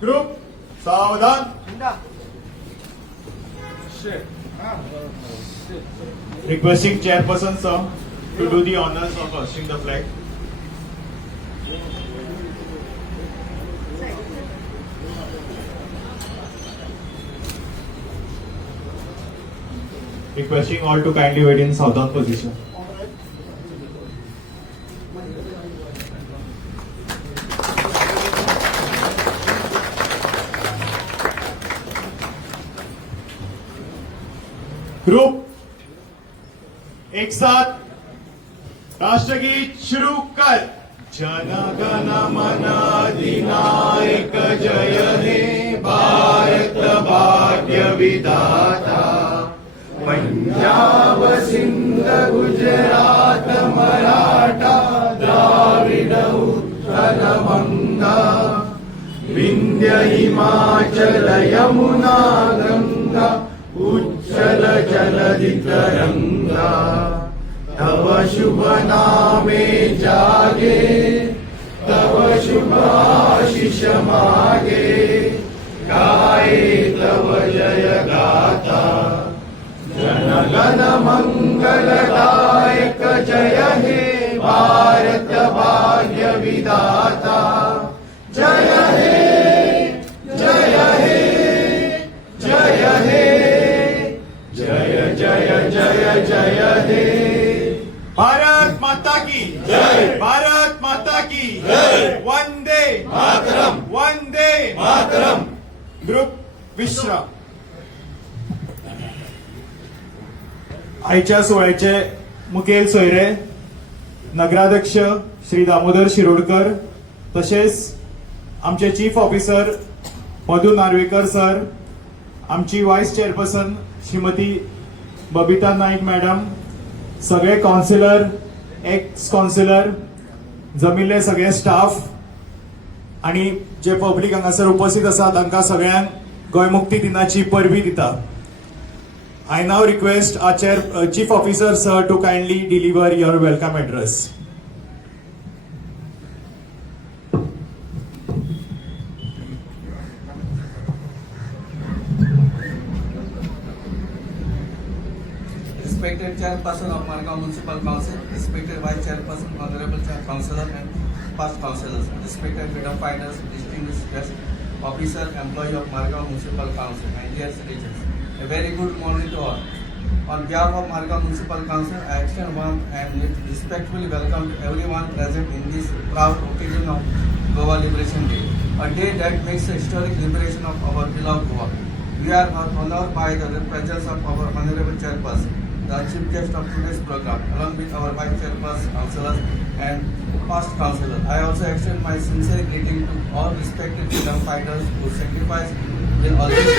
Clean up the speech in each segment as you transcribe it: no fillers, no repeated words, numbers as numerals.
Group, सावधान. Requesting chairperson sir to do the honors of hoisting the flag. Requesting all to kindly wait in southern position. Group एक साथ राष्ट्रगीत शुरू कर. जन गण मन अधिनायक जय हे भारत भाग्य विधाता. पंजाब सिंध गुजरात मराठा द्राविड उत्कल गंगा. विंध्य हिमाचल यमुना गंगा उज्जल जलधि तरंगा. तव शुभ नामे जागे तव शुभ आशीष मागे. गाये तव जय गाथा. जन गण मंगलदायक जय हे भारत भाग्य विधाता. जय हे जय हे जय हे जय जय जय जय हे. भारत माता की जय. भारत माता की जय. वंदे मातरम. वंदे मातरम. ग्रुप विश्राम. आजच्या सोहळ्याचे मुखेल सोयरे नगराध्यक्ष श्री दामोदर शिरोडकर, तसेच आमचे chief officer Madhu Narvekar sir, आमची vice chairperson Shrimati Babita Naik madam, सगळे काउन्सिलर, एक्स काउन्सिलर, जमिल्ले सगळे स्टाफ आणि जे पब्लिक हांगासर उपस्थित आसा तांकां सगळ्यांक गोंय मुक्ती दिनाची परबी दिता. I now request our Chief Officer sir to kindly deliver your welcome address. Respected Chairperson of Margao Municipal Council, respected Vice Chairperson, Honorable Councillor and past councillors, respected freedom fighters, distinguished guests, officer, employee of Margao Municipal Council, and dear citizens. A very good morning to all. On behalf of Margao Municipal Council, I extend warm and respectfully welcome to everyone present in this proud occasion of Goa Liberation Day, a day that makes the historic liberation of our beloved Goa. We are honored by the presence of our Honorable Chairperson, the chief guest of today's program, along with our Vice Chairperson, councillors, and past councillors. I also extend my sincere greeting to all respected freedom fighters who sacrificed will always be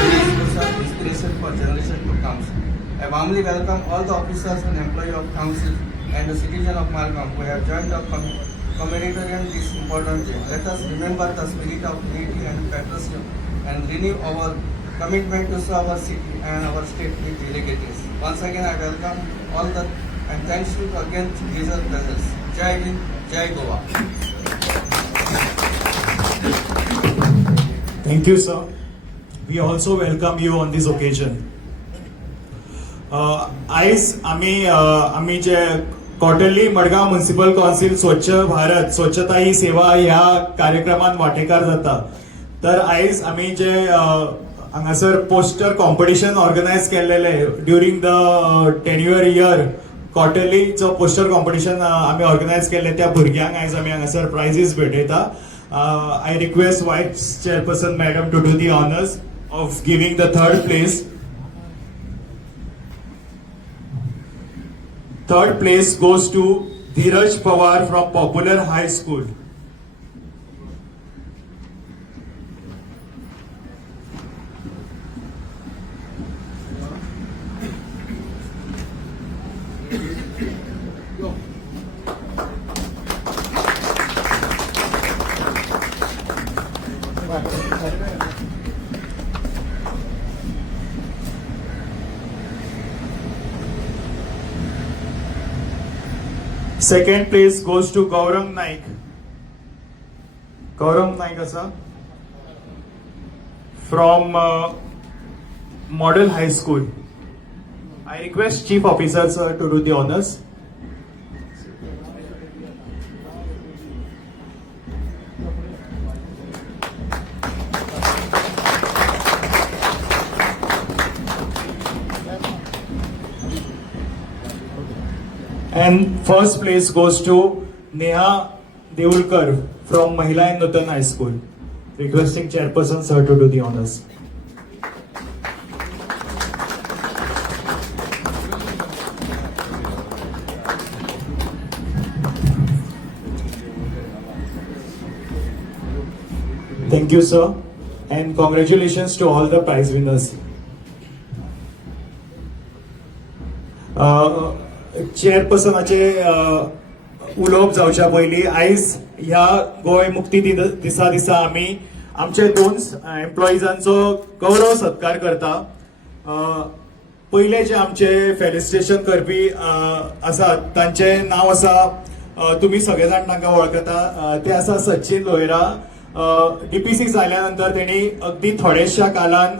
inspiration for generations to come. I warmly welcome all the officers and employees of council and the citizens of Margao who have joined the commemorating this important day. Let us remember the spirit of unity and patriotism and renew our commitment to serve our city and our state with delegates. Once again, I welcome all the and thanks you again to Jesus presence. Jai Hind, Jai Goa. Thank you, sir. We also welcome you on this occasion. आयज आम्ही जे quarterly Madgaon municipal council स्वच्छ भारत स्वच्छता ही सेवा ह्या कार्यक्रमात वांटेकार जाता. तर आयज आम्ही जे हांगासर पोस्टर कॉम्पिटिशन ऑर्गनायज केलेले during the tenure year quarterly जो पोस्टर कॉम्पिटिशन आम्ही ऑर्गनायज केले त्या भुरग्यांक आयज आम्ही हांगासर प्राइजीस भेटयता. I request Vice Chairperson Madam to do the honors of giving the third place. Third place goes to Dheeraj Pawar from Popular High School. Second place goes to Gaurang Naik. Gaurang Naik asa from Model High School. I request Chief Officer sir to do the honors. And first place goes to Neha Deulkar from Mahila and Nutan High School. Requesting Chairperson sir to do the honors. Thank you sir, and congratulations to all the prize winners. चेअरपर्सनाचे उलोवप जावच्या पयलीं आयज ह्या गोंय मुक्ती दिसा आमी आमचे 2 एम्प्लॉइजांचो गौरव सत्कार करता. पयले जे आमचे फेलिसिटेशन करपी आसात तांचे नाव आसा, तुमी सगळे जाण तांकां वळखता, ते आसा सचिन लोहिरा. डीपीसी जाल्या नंतर त्यांनी अगदी थोड्याशा काळान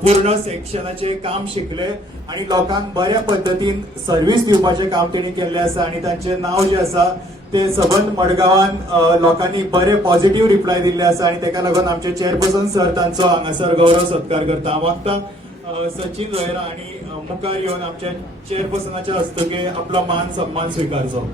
पूर्ण सेक्शनाचे काम शिकले आणि लोकांक बऱ्या पद्धतीन सर्व्हिस दिवपाचे काम त्यांनी केल्ले आसा आणि तांचे नाव जे आसा ते सबंद मडगांवान लोकांनी बरे पॉझिटिव्ह रिप्लाय दिल्ले आसा आणि ताका लागून आमचे चेअरपर्सन सर तांचो हांगासर गौरव सत्कार करता. हांव मागता सचिन लोहिरा आणि मुखार येवन आमच्या चेअरपर्सनाच्या हस्तुके आपलो मान सन्मान स्वीकारचो.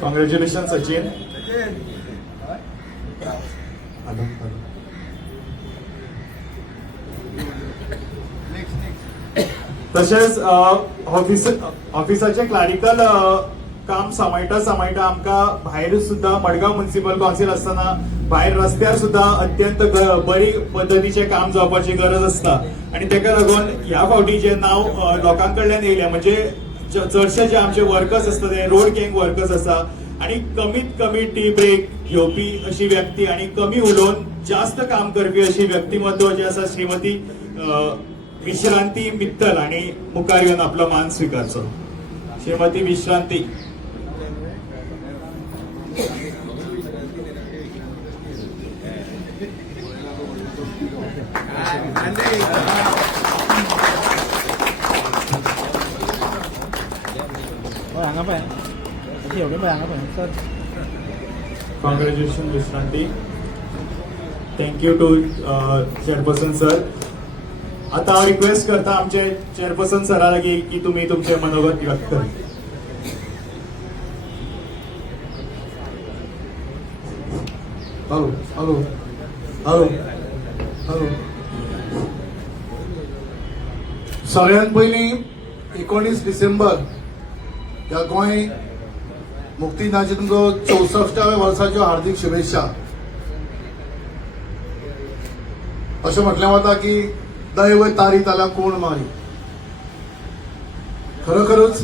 कॉंग्रॅच्युलेशन सचिन. तशेंच ऑफिसाचे क्लारिकल काम सांबाळटा आमकां भायर सुद्धा मडगांव म्युनिसिपल काउन्सिल असताना भायर रस्त्यार सुद्धा अत्यंत बरी पद्धतीचे काम जावपाची गरज असता आणि ताका लागून ह्या फावटी जे नाव लोकांकडल्यान येयले म्हणजे चडशे जे आमचे वर्कर्स असतात ते रोड गँग वर्कर्स आसा आणि कमीत कमी टी ब्रेक घेवपी अशी व्यक्ती आणि कमी उलोवन जास्त काम करपी अशी व्यक्तिमत्व जे आसा श्रीमती विश्रांती मित्तल आणि मुखार येवन आपलो मान स्वीकारचो. Shrimati Vishranti. Congratulations Vishranti. Thank you to chairperson sir. आता हांव रिक्वेस्ट करता आमचे चेअरपर्सन सरा लागीं की तुमी तुमचे मनोगत व्यक्त करा. Hello hello hello hello. सगळ्यात पयलीं 19 डिसेंबर ह्या गोंय मुक्ती दिनाचे तुमकां 64व्या वर्साच्यो हार्दिक शुभेच्छा. अशें म्हटलें वता की दैव तारी ताला कोण मारी. खरोखरच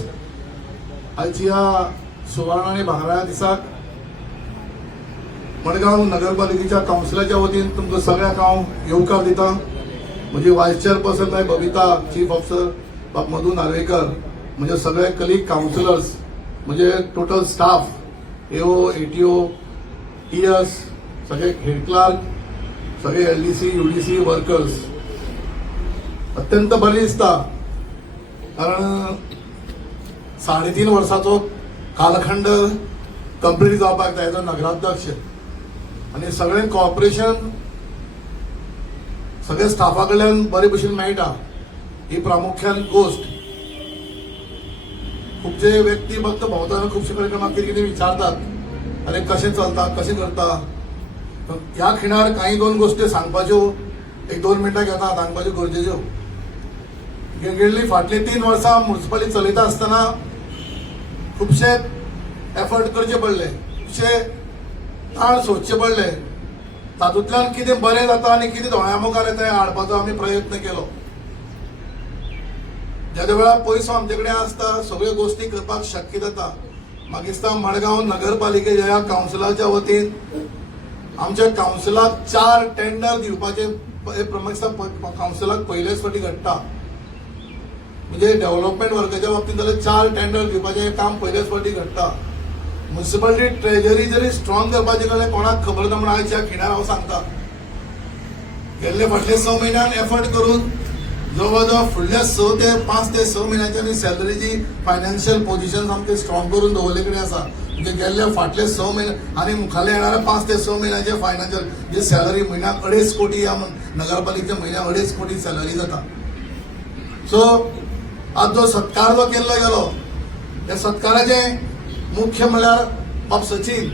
आयच्या ह्या सुवर्ण आणि भांगराळ्या दिसाक मडगांव नगरपालिकेच्या काउन्सिलाच्या वतीन तुमकां सगळ्यांक हांव येवकार दिता. म्हणजे वायस चेअरपर्सन बाय बबिता, चीफ ऑफिसर बाब मधू नार्वेकर, म्हणजे सगळे कलीग काउन्सिलर्स, म्हणजे total staff, AO, ATO, TS, सगळे हेड क्लार्क, सगळे एलडीसी, यूडीसी वर्कर्स. अत्यंत बरें दिसता कारण 3.5 वर्साचो कालखंड कंप्लीट जावपाक जाय एज अ नगराध्यक्ष आणि सगळें कॉपरेशन सगळ्या स्टाफा कडल्यान बरे भशेन मेळटा ही प्रामुख्यान गोष्ट. खुबशे व्यक्ती फक्त भोंवतना खुबशे कडेन म्हाका कितें कितें विचारतात, अरे कशें चलता कशें करता. ह्या खिणार काही 2 गोष्टी सांगपाच्यो 1-2 मिनटां घेता सांगपाच्यो गरजेच्यो. गेल्ली फाटली 3 वर्सां म्युनिसिपालिटी चलयता आसतना खुबशे एफर्ट करचे पडले, खुबशे ताळ सोदचे पडले. तातूंतल्यान कितें बरें जाता आनी कितें दोळ्या मुखार येता हें हाडपाचो आमी प्रयत्न केलो. ज्या वेळार पयसो आमचे कडेन आसता सगळ्यो गोष्टी करपाक शक्य जाता. म्हाका दिसता मडगांव नगरपालिकेच्या ह्या कावन्सिलाच्या वतीन आमच्या कावन्सिलाक 4 टेंडर दिवपाचे हे कावन्सिलाक पयलेच फावटी घडटा. म्हणजे डेव्हलपमेंट वर्काच्या बाबतींत जाल्यार 4 टेंडर दिवपाचें काम पयलेच फावटी घडटा. म्युनिसिपालिटी ट्रेजरी जरी स्ट्रॉंग करपाची जाल्यार कोणाक खबर ना म्हणून आयच्या खिणार हांव सांगता. गेल्ले फाटले 6 म्हयन्यान एफर्ट करून जवळ जवळ फुडल्या 6 ते 5 ते 6 म्हयन्याची आमी सॅलरीची फायनान्शियल पोझिशन सामकी स्ट्रॉंग करून दवरले कडेन आसा. म्हणजे गेल्ले फाटले 6 म्हयने आनी मुखाल्ले येणारे 5 ते 6 म्हयन्याचे फायनान्शियल जी सॅलरी म्हयन्याक 2.5 कोटी या नगरपालिकेच्या म्हयन्याक 2.5 कोटी सॅलरी जाता. सो आज जो सत्कार जो केल्लो गेलो त्या सत्काराचे मुख्य म्हणल्यार बाब सचिन.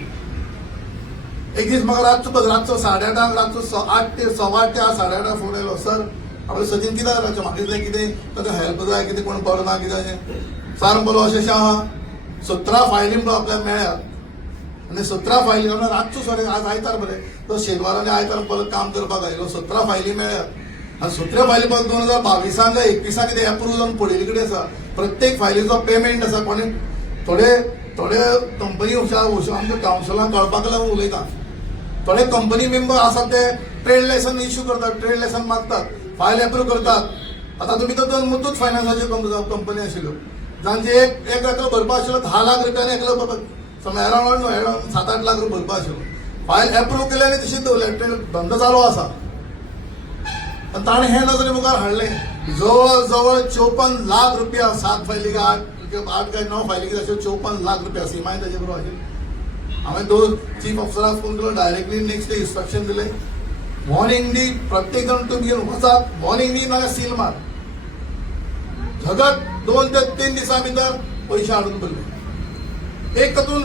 एक दीस म्हाका रातचो 8:30 रातचो 8 ते 8:15 ते 8:30 फोन आयलो. सर आपले सचिन कित्याक रातचो म्हाका दिसलें कितें ताका हेल्प जाय कितें कोण बरो ना कितें. सर बोलो अशें आहा 17 फायली म्हणून आपल्याक मेळ्ळ्यात आनी 17 फायली रातचो सर आज आयतार बरें तो शेनवार आनी आयतार परत काम करपाक आयलो. 17 फायली मेळ्ळ्यात आनी 17 फायली परत 2022 का 21 कितें एप्रूव्ह जावन पडयले कडेन आसा. प्रत्येक फायलीचो पेमेंट आसा. कोणी थोडे कंपनी आमच्या कावन्सिलांक कळपाक लागून उलयता. थोडे कंपनी मेंबर आसात ते ट्रेड लायसन इश्यू करतात, ट्रेड लायसन मागतात, फायल एप्रूव्ह करतात. आता तुम्ही तर 2 मुथूट फायनान्साच्यो कंपनी आशिल्ल्यो जांचे एक एकलो भरपा आशिल्लो 10 लाख रुपयांनी एकलो अरावंड 7-8 लाख रुपया भरपा आशिल्लो. फायल एप्रूव्ह केले आनी तशीच दवरले. धंदो चालू आसा. पण ताणें हे नजरे मुखार हाडलें जवळ जवळ 54 लाख रुपया 7 फायली 8 काय 9 फायली अशे 54 लाख रुपया सीमाय ताजे बरोबर आशिल्ली. हांवें 2 चीफ ऑफिसराक फोन केलो. डायरेक्टली नेक्स्ट डे इन्स्ट्रक्शन दिले. वॉर्निंग दी. प्रत्येक जण तुम्ही वचात. वॉर्निंग दी नाल्यार सील मार. झगत 2 ते 3 दिसां भितर पयशे हाडून दवरले. एक तातूंत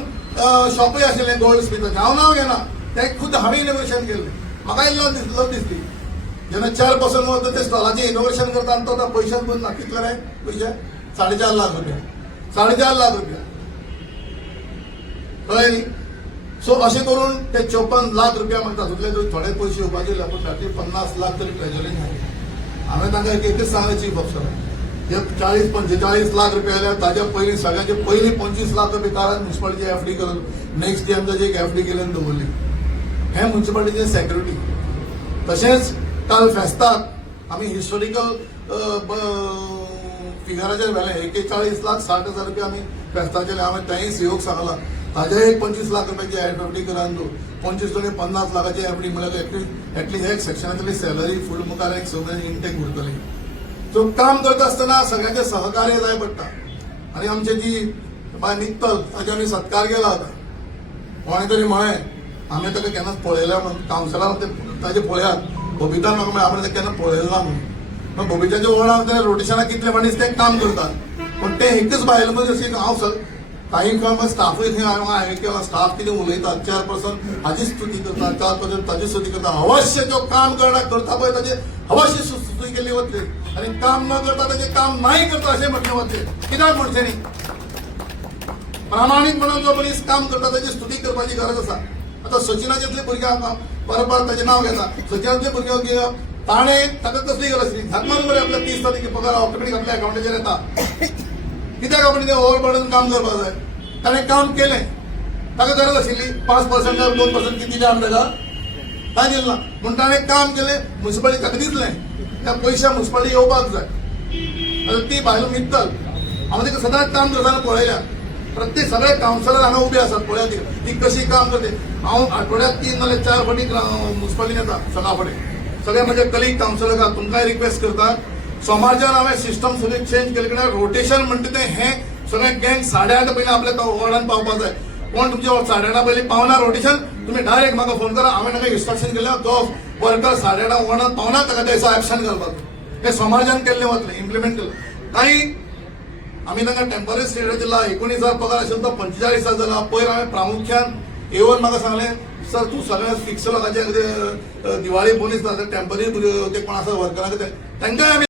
शॉपूय आशिल्लें गोल्ड स्मिथाचें. हांव नांव घेना तें खुद हांवें इनोव्हेशन केल्लें. म्हाका लज दिसली जेन्ना 4% वता ते स्टॉलाचें इनोव्हेशन करता आनी तो पयशेच बंद ना. कितले रे पयशे 4.5 लाख रुपया. 4.5 लाख रुपया कळ्ळें न्ही. सो अशें करून ते 54 लाख रुपया म्हणटा तातूंतले थोडे पयशे येवपाचे आशिल्ले पूण तातूंत 50 लाख तरी ट्रेजरीन आसले. हांवें तांकां एकच सांगलें चीफ ऑफिसराक हे 40-45 लाख रुपया जाल्यार ताच्या पयलीं सगळ्यांचे पयलीं 25 लाख रुपया कारण म्युनिसिपालिटीची एफडी करून नेक्स्ट डे आमची एक एफडी केली आनी दवरली. हे म्युनिसिपालिटीचे सेक्युरिटी. तशेंच काल फेस्ताक आमी हिस्टोरिकल फिगराचेर व्हेलें 41 लाख 60 हजार रुपया आमी फेस्ताचे. हांवें तेंय सीओक सांगलां ताजे एक 25 लाख रुपयाची एफडी करान दो 25-50 लाखाची एफडी म्हळ्यार एटलीस्ट एक सेक्शनातली सॅलरी फूल मुखार एक सगळ्यांनी इनटेक उरतली. सो काम करता आसतना सगळ्यांचे सहकार्य जाय पडटा. आनी आमची जी बाय निकतल ताचे आमी सत्कार केला आतां. कोणें तरी म्हळें आमी ताका केन्नाच पळयल्या म्हणून कावन्सिलार ताजे पळयात. बबितान म्हाका म्हळें हांवें केन्ना पळयलें ना म्हणून. बबिताच्या वांगडा ते रोटेशनाक कितले मनीस ते काम करतात पण ते एकच बायल मध्ये हांव सर काही काम स्टाफूय हांवें केला. स्टाफ कितें उलयतात 4% हाची स्तुती करतात, 4% ताची स्तुती करतात. अवश्य जो काम करता पळय ताचे अवश्य स्तुती केली वतली आनी काम न करता ताचे काम नाही करता अशें म्हटलें वतलें. कित्याक म्हणचें न्ही. प्रामाणीकपणान जो मनीस काम करता ताची स्तुती करपाची गरज आसा. आतां सचिनाच्यातले भुरग्यांक परत ताचें नांव घेता. सचिनांतले भुरग्यांक ताणें ताका कसली गरज आसली. धर्मान बरें आपल्या 30 तारखे पगार ऑटोमॅटीक आपल्या अकाउंटाचेर येता. कित्याक आपण तें ओव्हरबर्डन काम करपाक जाय. ताणें काम केलें. ताका गरज आशिल्ली 5% काय 2% किती द्या आपल्याला काय दिलं ना पूण ताणें काम केलें. म्युनिसिपालिटी ताका दिसलें त्या पयशा म्युनिसिपालिटी येवपाक जाय. आतां ती बायल मित्तल हांव तिका सदांच काम करतना पळयल्या. प्रत्येक सगळे कावन्सिलर हांगा उबे आसात. पळया ती कशी काम करते. हांव आठवड्याक 3 नाल्यार 4 फावटी म्युनिसिपालिटीन येता सकाळ फुडें. सगळे म्हजे कलीग कावन्सिलर आहात तुमकांय रिक्वेस्ट करता सोमारच्यान हांवें सिस्टम सगळें चेंज केलें कडे रोटेशन म्हणटा तें हें सगळें गँग 8:30 पयलीं आपल्या वॉर्डान पावपाक जाय. कोण तुमचे 8:30 पयलीं पावना रोटेशन तुमी डायरेक्ट म्हाका फोन करा. हांवें ताका इन्स्ट्रक्शन केलें जो वर्कर 8:30 वॉर्डान पावना ताका दिसा एब्सेंट घालपाक. हें समाजान केल्लें वतलें इम्प्लिमेंट केलें. काही आमी तांकां टेम्पररी स्टेटस दिला. 19,000 पगार आशिल्लो तो 45,000 जाला. पयर हांवें प्रामुख्यान येवन म्हाका सांगलें सर तूं सगळ्या फिक्स लोकांचे दिवाळी बोनीस टेम्पररी ते कोण आसा वर्करांक तांकांय